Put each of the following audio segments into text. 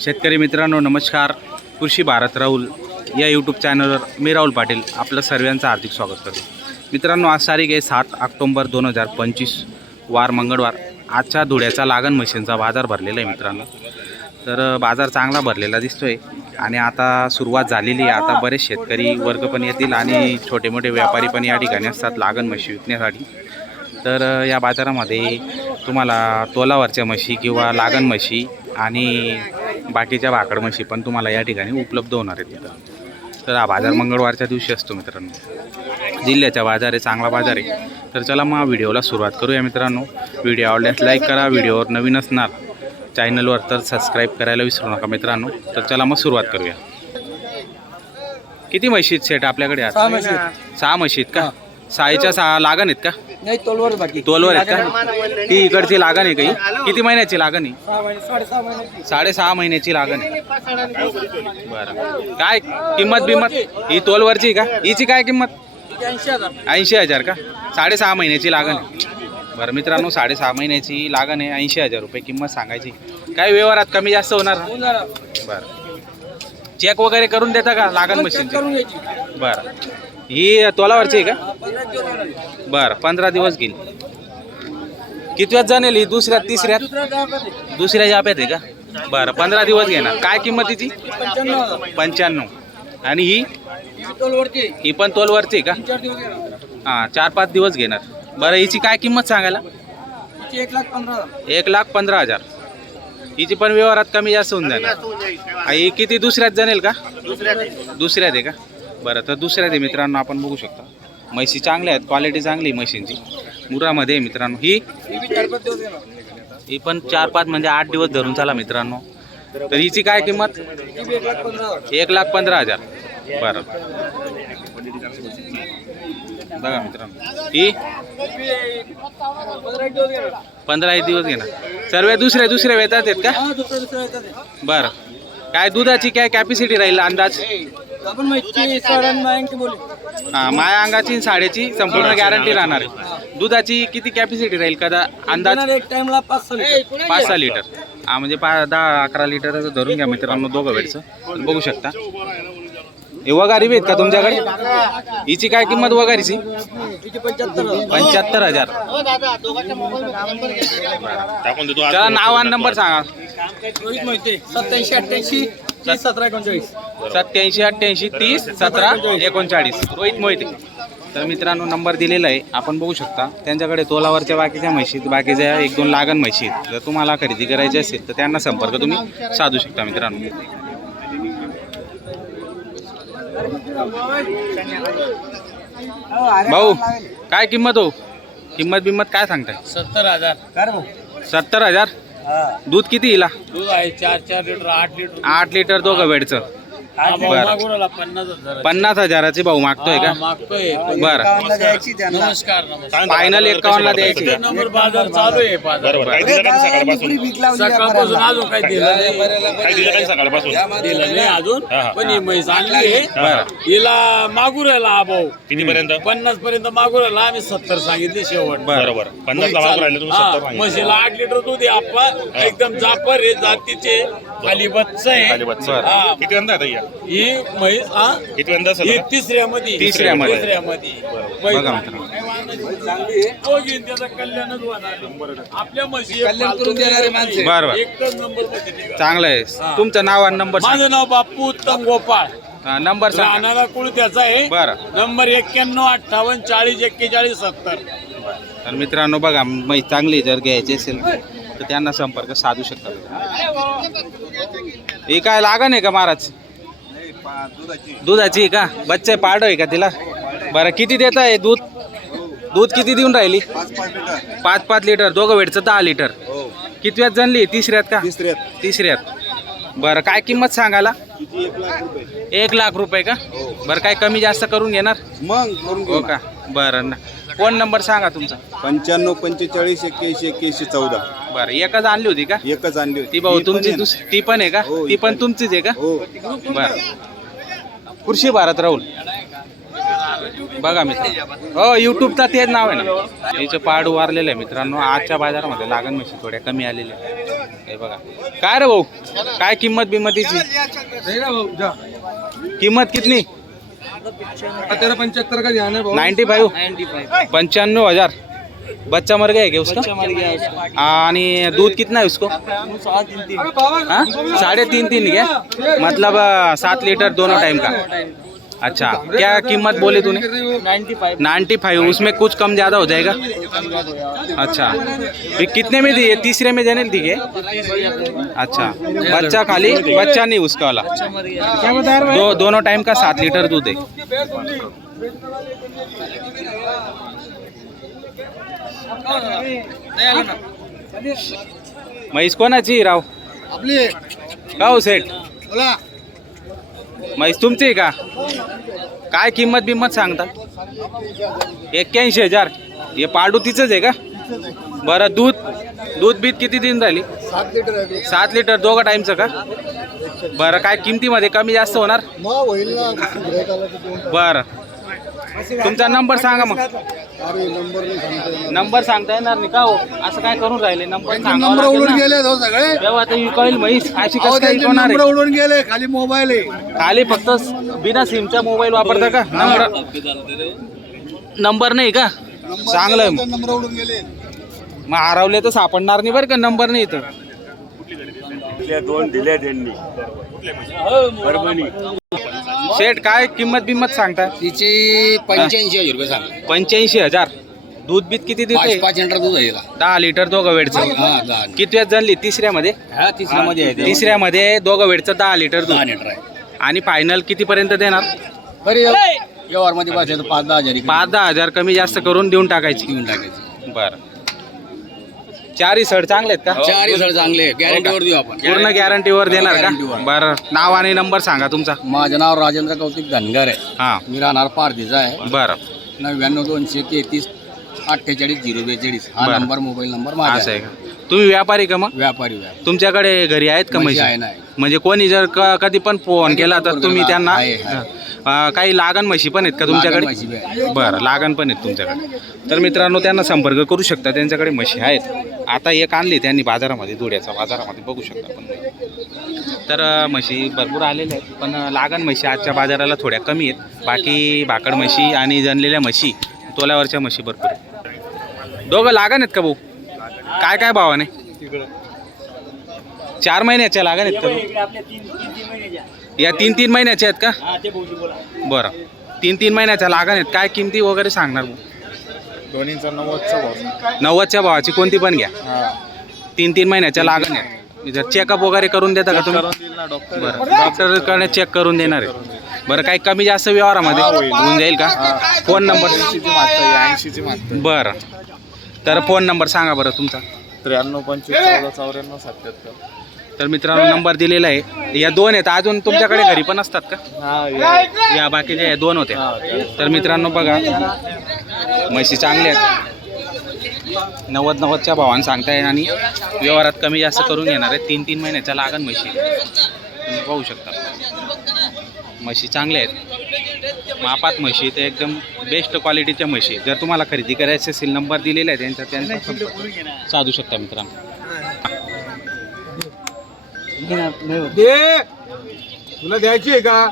शेतकरी मित्रांनो नमस्कार. कृषी भारत राहुल या यूट्यूब चॅनलवर मी राहुल पाटील आपलं सर्वांचं हार्दिक स्वागत करतो. मित्रांनो आज तारीख आहे सात ऑक्टोंबर दोन हजार पंचवीस वार मंगळवार. आजच्या धुळ्याचा लागण मशीनचा बाजार भरलेला आहे मित्रांनो. तर बाजार चांगला भरलेला दिसतोय आणि आता सुरुवात झालेली आहे. आता बरेच शेतकरी वर्ग पण येतील आणि छोटे मोठे व्यापारी पण या ठिकाणी असतात लागण म्हशी विकण्यासाठी. तर या बाजारामध्ये तुम्हाला तोलावरच्या म्हशी किंवा लागण म्हशी आणि बाकीच्या भाकड म्हशी पण तुम्हाला या ठिकाणी उपलब्ध होणार आहेत तिथं तर हा बाजार मंगळवारच्या दिवशी असतो मित्रांनो. जिल्ह्याचा बाजार आहे चांगला बाजार आहे. तर चला मग व्हिडिओला सुरुवात करूया मित्रांनो. व्हिडिओ आवडल्यास लाईक करा व्हिडिओवर नवीन असणार चॅनलवर तर सबस्क्राईब करायला विसरू नका मित्रांनो. तर चला मग सुरुवात करूया. किती म्हशी आहेत सेट आपल्याकडे? सहा आहेत. का? सहाच्या सहा लागण आहेत का? नाही तोलवर बाकी. तोलवर आहेत का? ती इकडची लागण आहे काही? किती महिन्याची लागण आहे? सहा महिने साडेसहा महिन्याची. साडेसहा महिन्याची लागण आहे. बरं. काय किंमत बिंमत? ही तोलवरची का? हिची काय किंमत? ऐंशी हजार. ऐंशी हजार का? साडेसहा महिन्याची लागण आहे. बरं मित्रांनो साडेसहा महिन्याची लागण आहे. ऐंशी हजार रुपये किंमत सांगायची. काय व्यवहारात कमी जास्त होणार. बरं. चेक वगैरे करून देता का लागण चेक मशीनची करून घ्यायची. बरं. ही तोलावरची आहे का? पंधरा दिवस होणार. बरं पंधरा दिवस घेईल कितव्यात जाणेल ही? दुसऱ्यात तिसऱ्यात. दुसऱ्या जाप्यात आहे का? बरं पंधरा दिवस घेणार. काय पंच्याण्णव हजार पंच्याण्णव. आणि ही? ही पण तोलवरची आहे का? हां चार पाच दिवस घेणार. बरं हिची काय किंमत सांगायला? एक लाख पंधरा हजार. एक लाख पंधरा हजार हिची पण व्यवहारात कमी जास्त होऊन जाणार. ही किती दुसऱ्यात जाणेल का? दुसऱ्यात आहे का? बरं तर दुसऱ्या ते मित्रांनो आपण बघू शकता. म्हशी चांगल्या आहेत क्वालिटी चांगली आहे म्हशींची. मुरामध्ये मित्रांनो ही ही पण चार पाच म्हणजे आठ दिवस धरून चाला मित्रांनो. तर हिची काय किंमत? एक लाख पंधरा हजार. बरं. बघा मित्रांनो ही पंधरा एक दिवस घेणार. सर्व दुसऱ्या दुसऱ्या वेतात आहेत का? बरं. काय दुधाची काय कॅपॅसिटी राहील अंदाज? आपण माहिती साड्यांना ऐंशी बोले. हा माया अंगाची आणि साडेची संपूर्ण गॅरंटी राहणार आहे. दुधाची किती कॅपॅसिटी राहील? कदा अंदाज? देणार एक टाइमला पाच सहा लिटर. पाच सहा लिटर हा म्हणजे पा दहा अकरा लिटर धरून घ्या मित्रांनो दोघं वेळचं. बघू शकता. हे वगारी आहेत का तुमच्याकडे? हिची काय किंमत वगारीची? पंच्याहत्तर हजार. चला नाव आणि नंबर सांगा. सत्याऐंशी अठ्ठ्याऐंशी सतरा एकोणचाळीस. सत्याऐंशी अठ्ठ्याऐंशी तीस सतरा एकोणचाळीस. रोहित मोहिते. तर मित्रांनो नंबर दिलेला आहे. आपण बघू शकता. त्यांच्याकडे तोलावरच्या बाकीच्या म्हशी आहेत, बाकीच्या एक दोन लागण म्हशी आहेत. जर तुम्हाला खरेदी करायची असेल तर त्यांना संपर्क तुम्ही साधू शकता मित्रांनो. भाऊ काय किंमत हो? किंमत बिंमत काय सांगताय? सत्तर हजार. सत्तर हजार? दूध किती येईल दूध आहे चार चार लिटर आठ लिटर. आठ लिटर दोघं वेळचं बरं. पन्नास हजार पन्नास हजाराचे भाऊ मागतोय का? मागतोय. बरं. नमस्कार नमस्कार. फायनल एकावन्नला द्यायची. नंबर बाजार चालू आहे बाजार. काय दिलं का सकाळपासून? सकाळपासून अजून काही दिलं नाही. काय दिलं का सकाळपासून? दिलं नाही अजून हा, हा. पण ही म्हैस आणली आहे. बरं. हिला मागू राहिला हा भाऊ. किती पर्यंत पन्नास पर्यंत मागू राहिला आम्ही सत्तर सांगितली शेवट. बरोबर. पन्नास ला मागून राहिले तुम्ही हा, सत्तर. म्हशीला आठ लिटर दूध आहे आपला. एकदम जापर आहे जातीचे. आहे. हा. किती वंदा आता या ही म्हैस हा? किती वंदा असेल ही आता? तिसऱ्यामध्ये. तिसऱ्यामध्ये. तिसऱ्यामध्ये बघा मित्रांनो. तो घेईन त्याचं कल्याणच होणार आपल्या म्हशी कल्याण करून देणारे माणसं. बरं, बरं. एकच नंबरमध्ये निघा. चांगलं आहे. तुमचं नाव आणि नंबर सांगा. माझं नाव बापू उत्तम गोपाळ. हा, नंबर सांगा. राहणारा कुळ त्याचा आहे. बरं. नंबर एक्क्याण्णव अठ्ठावन्न चाळीस एक्केचाळीस सत्तर. तर मित्रांनो बघा मै चांगली जर घ्यायची असेल तर त्यांना संपर्क साधू शकता ही काय लागण आहे का महाराज? दुधाची का? बच्चा पाड आहे का तिला? बरं किती देत आहे दूध? दूध किती देऊन राहिली? पाच पाच लिटर दोघं वेळचं दहा लिटर. कितव्यात जनली तिसऱ्यात का? तिसऱ्यात. तिसऱ्यात. बरं काय किंमत सांगायला? एक लाख रुपये. का? बरं काय कमी जास्त करून घेणार? मग करून हो का? बरं ना. फोन नंबर सांगा तुमचा? पंच्याण्णव पंचेचाळीस एक्क्याऐंशी एक्क्याऐंशी चौदा. बरं एकच आणली होती का? एकच आणली होती. ती भाऊ पण तुमची आहे ना? दुस- ती पण आहे का? हो, ती ही पण पण. तुमचीच आहे का? हो. बरं. कृषी भारत राहुल. बघा मित्र हो युट्यूबचा तेच नाव आहे ना. याचं पाड वारलेलं आहे मित्रांनो. आजच्या बाजारामध्ये लागण म्हशी थोड्या कमी आलेल्या आहेत. हे बघा. काय रे भाऊ? काय किंमत बिंमतीची किंमत कितनी? तेरह पंचहत्तर का ध्यान है नाइन्टी फाइव पंचानवे हजार. बच्चा मर गया क्या उसका? आणि दूध कितना है उसको? हाँ? साढ़े तीन तीन क्या? मतलब अ, सात लीटर दोनों टाइम का? अच्छा क्या कीमत बोली तूने? नाइन्टी फाइव उसमें कुछ कम ज़्यादा हो जाएगा? अच्छा फिर कितने में दिए तीसरे में देने दी है अच्छा बच्चा खाली बच्चा नहीं उसका वाला। दो दोनों टाइम का सात लीटर दूध है। म्हैस कोणाची राव? आपली. का हो सेठ? बोला. म्हैस तुमची का? काय किंमत बिंमत सांगता? एक्क्याऐंशी हजार. हे पाडू तिचंच आहे का? बरं दूध दूध बीत किती दिन झाली सात लिटर सात लिटर दोघं टाईमचं का? बरं काय किमतीमध्ये कमी जास्त होणार? बरं. तुमचा नंबर सांगा मग. नंबर सांगता येणार. नंबर सांगता येणार नाही का हो? असं काय करून राहिले? नंबर नंबर उडून. गेले हो सगळे. तेव्हा आता विकाईल म्हैस अशी कसं काय नंबर आहे उडून गेले खाली मोबाईल आहे. खाली फक्त बिना सिमचा मोबाईल वापरता का? नंबर नंबर नाही का? चांगलं आहे. नंबर उडून गेले. मग हरवले तर सापडणार नाही बरं का नंबर नाही इथं. दोन दिले त्यांनी. परभणी. शेठ काय किंमत बिंमत सांगता? तिचे पंच्याऐंशी हजार रुपये सांग पंच्याऐंशी हजार. दूध बीत किती पाच देते? पाच लिटर दूध आहे. दहा लिटर दोघं वेळचं. हा दहा किती वेळ जनली? तिसऱ्यामध्ये? हा तिसऱ्यामध्ये आहे ते. तिसऱ्यामध्ये दोघं वेळचं दहा लिटर दहा दूध लिटर आहे. आणि फायनल कितीपर्यंत देणार? बरे व्यवहारमध्ये बसले तर पाच दहा हजार इकडे. पाच दहा हजार कमी जास्त करून देऊन टाकायची. देऊन टाकायचे. बरं. चारही सड चांगले आहेत का? चारही सर चांगले गॅरंटीवर देऊ आपण. पूर्ण गॅरंटीवर देणार का. बरं. नाव आणि नंबर सांगा तुमचा. माझं नाव राजेंद्र कौतिक धनगर आहे. हां. मी राहणार पारधीचा आहे. बरं. नव्याण्णव दोनशे तेहतीस अठ्ठेचाळीस झिरो बेचाळीस. हा बरं. नंबर मोबाईल नंबर माझा आहे. आहे का? तुम्ही व्यापारी का मग? व्यापारी व्यापारी. तुमच्याकडे घरी आहेत का म्हशी म्हशी? आहे ना आहे. म्हणजे कोणी जर क- कधी पण फोन केला तर तुम्ही त्यांना आहे, आहे. अं, काही लागण म्हशी पण आहेत का तुमच्याकडे? लागण म्हशी बी आहे. बरं लागण पण आहेत तुमच्याकडे. तर मित्रांनो त्यांना संपर्क करू शकता. त्यांच्याकडे म्हशी आहेत. आता एक आणली त्यांनी बाजारामध्ये धुळ्याचा बाजारामध्ये बघू शकता पण तर म्हशी भरपूर आलेल्या आहेत पण लागण म्हशी आजच्या बाजाराला थोड्या कमी आहेत. बाकी भाकड म्हशी आणि जनलेल्या म्हशी तोल्यावरच्या म्हशी भरपूर आहेत. दोघं लागण आहेत का भाऊ? काय काय भावाने? चार महिन्याच्या लागण आहेत का? या तीन तीन महिन्याच्या आहेत का? बरं. तीन तीन महिन्याच्या लागण आहेत. काय किमती वगैरे सांगणार भाऊ? दोन्हीचा नव्वदचा भाव. नव्वदच्या भावाची कोणती पण घ्या. तीन तीन महिन्याच्या लागण आहेत जर चेकअप वगैरे करून देता का तुम्ही? बरं. डॉक्टरकडे चेक करून देणार आहे. बरं काही कमी जास्त व्यवहारामध्ये होऊन जाईल का? फोन नंबर ऐंशीची बरं. तर फोन नंबर सांगा बरं तुमचा. त्र्याण्णव पंचवीस चौदा चौऱ्याण्णव सत्याहत्तर. तर मित्रांनो नंबर दिलेला आहे. या दोन आहेत. अजून तुमच्याकडे घरी पण असतात का? हा या. बाकीच्या या दोन होत्या. तर मित्रांनो बघा. म्हशी चांगल्या आहेत. नव्वद नव्वदच्या भावानं सांगताय आणि व्यवहारात कमी जास्त करून घेणार आहे तीन तीन महिन्याच्या लागण म्हशी. तुम्ही पाहू शकता. म्हशी चांगल्या आहेत. मापात म्हशी तर एकदम बेस्ट क्वालिटीच्या म्हशी जर तुम्हाला खरेदी करायची असेल नंबर दिलेला आहे त्यांचा त्यांचा संपर्क साधू शकता मित्रांनो. तुला द्यायची आहे का?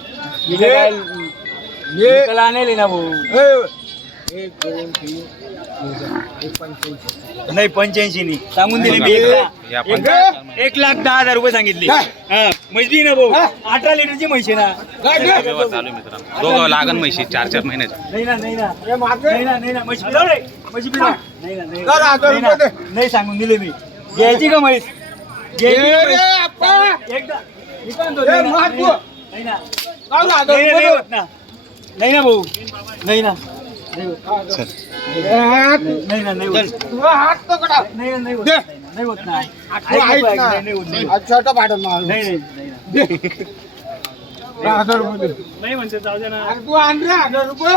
एक दोन तीन एक पंच्याऐंशी नाही पंच्याऐंशी नाही. सांगून दिले मी. एक लाख. या पण एक एक लाख दहा हजार रुपये सांगितले? हा म्हशी ना भाऊ. अठरा लिटरची म्हशी ना? व्यवहार चालू आहे मित्रांनो. दोघं लागण म्हशी चार चार महिन्याच्या नाही ना नाही ना. नाही ना नाही ना. म्हशी पिलाव रे. म्हशी पिलाव नाही ना नाही कर हजार नाही ना. रुपये दे. नाही सांगून दिले मी. घ्यायची का म्हैस? घ्यायची का. एकदा. मी काय म्हणतो, ए, नाही ना, महात्मा. नाही ना. काढ हजार नाही ना, रुपये नाही दे. होत ना. नाही ना भाऊ. नाही ना. नाही होत. नाही नाही तू छोटा पाठव हजार रुपये नाही म्हणते जाऊ दे ना तू आण रे हजार रुपये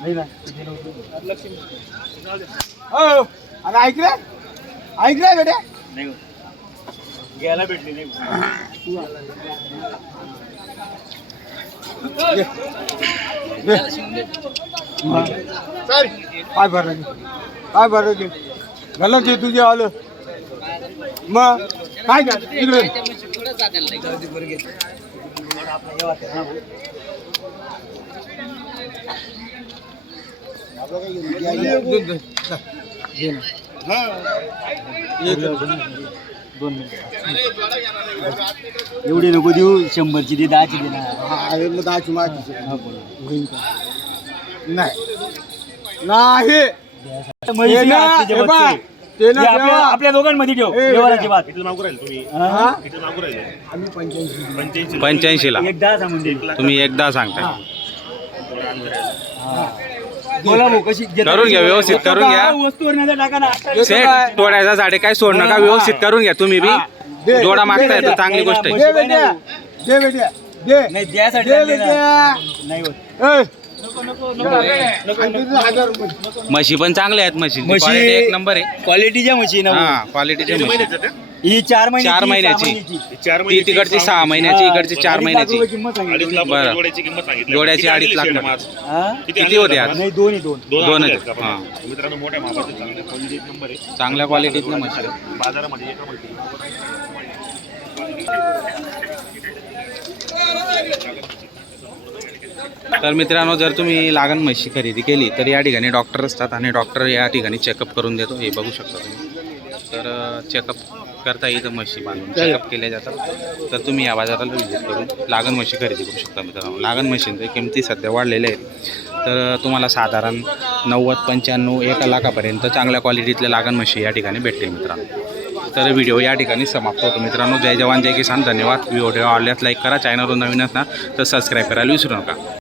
नाही ना हो अरे ऐक रे ऐक रे बेटे नाही भेटली नाही काय बरं काय बरं घे गलत आहे तुझे आलं. मग काय कर इकडे एवढी नको देऊ शंभरची दे दहाची दे ना. दहाची माहिती होईल का? नाही. आपल्या दोघांमध्ये ठेव. व्यवहाराची बात. हा? आम्ही पंच्याऐंशी पंच्याऐंशीला. एकदा सांगून तुम्ही एकदा सांगताय. बोला भाऊ कशी घेता? करून घ्या व्यवस्थित करून घ्या. वस्तूवर नजर टाका ना सेट तोडायचा झाडे काय सोड नका व्यवस्थित करून घ्या तुम्ही बी. जोडा मागताय तर चांगली गोष्ट आहे. दे बेट्या दे. बेट्या दे नाही द्यासाठी दे आणले ना. बेट्या नाही होत. ए. आणि तुझं हजार रुपये. म्हशी पण चांगल्या आहेत म्हशी. म्हशी- एक नंबर आहे. क्वालिटीच्या म्हशी ना हा क्वालिटीचे म्हशी. ही चार महिन्याची चार महिन्याची. ती तिकडची सहा महिन्याची इकडची चार महिन्याची. बरं. जोड्याची अडीच लाख. किती होते आज नाही दोन्ही दोन. दोन आहेत हा. मित्रांनो मोठ्या मापाचे चांगल्या क्वालिटी नंबर आहे. चांगल्या क्वालिटीतल्या म्हशी आहेत. बाजारामध्ये एका मध्ये तर मित्रांनो जर तुम्ही लागण म्हशी खरेदी केली तर या ठिकाणी डॉक्टर असतात आणि डॉक्टर या ठिकाणी चेकअप करून देतो. हे बघू शकता तुम्ही. तर चेकअप करता येतं म्हशी बांधून. चेकअप केल्या जातात. तर तुम्ही या बाजाराला व्हिजिट करून लागण म्हशी खरेदी करू शकता मित्रांनो. लागण म्हशींचे किमती सध्या वाढलेल्या आहेत. तर तुम्हाला साधारण नव्वद पंच्याण्णव एका लाखापर्यंत चांगल्या क्वालिटीतल्या लागण म्हशी या ठिकाणी भेटतील मित्रांनो. तर व्हिडिओ या ठिकाणी समाप्त होतो मित्रांनो. जय जवान जय किसान. धन्यवाद. व्हिडिओ आवडल्यास लाईक करा. चॅनलवर नवीन असणार तर सबस्क्राईब करायला विसरू नका.